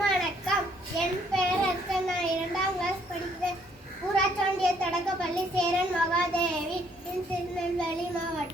வணக்கம். என் பெயர் அஸ்கர் நான் இரண்டாம் கிளாஸ் படிக்கிறேன். ஊராட்சி ஒன்றிய தொடக்கப்பள்ளி சேரன் மகாதேவி. திருநெல்வேலி மாவட்டம்.